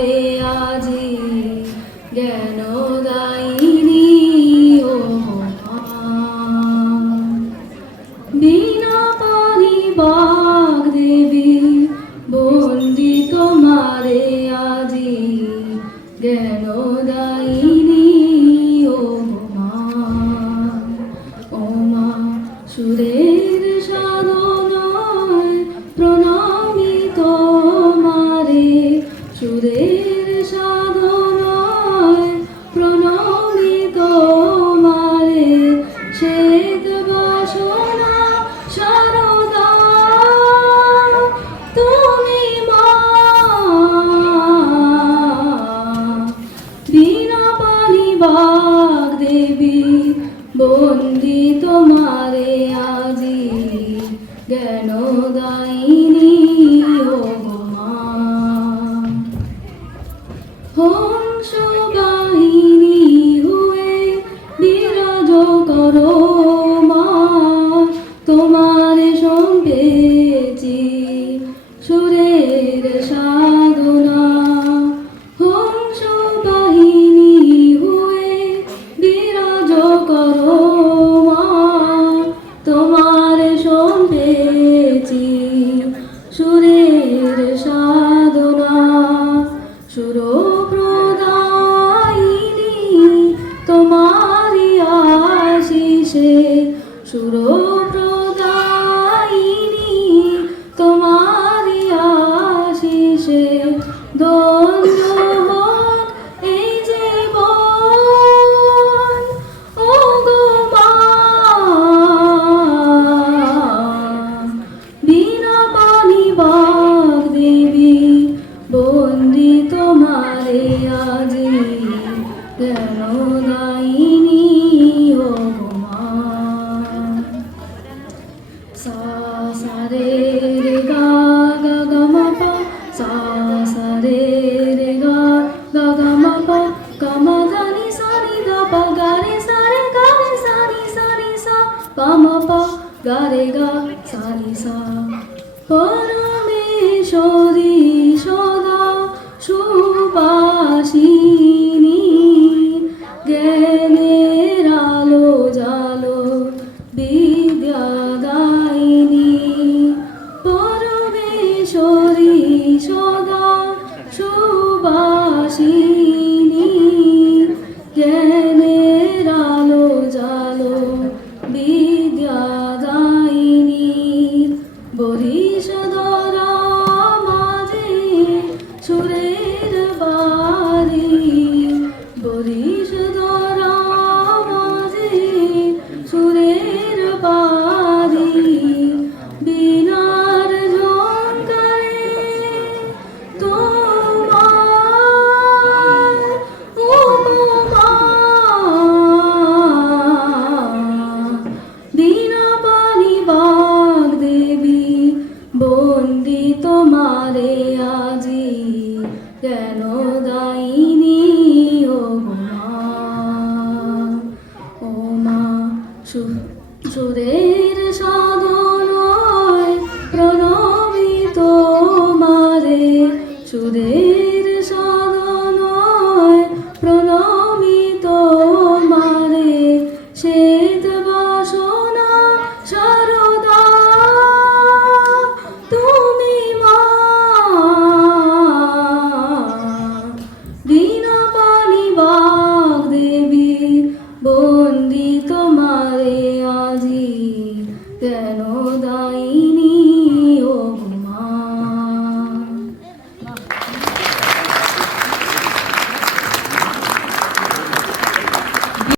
তোমারে আজি জ্ঞানদায়িনী ও মা। বিনা পানি বাগদেবী বন্দি তোমারে আজি জ্ঞানদায়িনী ও মা। ও মা সুরের সাধনায় প্রণামী তোমারে, সুরের সাধনায় প্রণামী তোমারে। শ্বেত বাসনা শারদা তুমি মা। বিনা পানি বাগদেবী বন্দি তোমারে আজি জ্ঞানদায়িনী ও মা। হংস বাহিনী হয়ে বিরাজ করো মা, তোমারে সম্পেছি সুরের সাধনা। হংস বাহিনী হয়ে বিরাজ করো মা, তোমারে সম্পেছি সুরের সাধনা। সুরপ্রদায়িনী তোমারি আশিসে, সুরপ্রদায়িনী তোমারি আশিসে। ধন্য হোক এই জীবন ও গো মা। বিনা পানি বাগদেবী বন্দি তোমারে আজি জ্ঞানদায়িনী ও মা। সা সা রে রে গা গা গা মা পা, সা সা রে রে গা গা গা মা পা, গা মা গা নি সা নি গা পা, গা রে সা রে গা রে সা নি সা, পা মা পা গা রে গা সা নি সা। পরমেশ্বরী সদা সুবাসিনী, জ্ঞানের আলো জালো বিদ্যাদায়িনী। পরমেশ্বরী সদা সুবাসিনী, জ্ঞানের আলো জালো বিদ্যাদায়িনী। বলি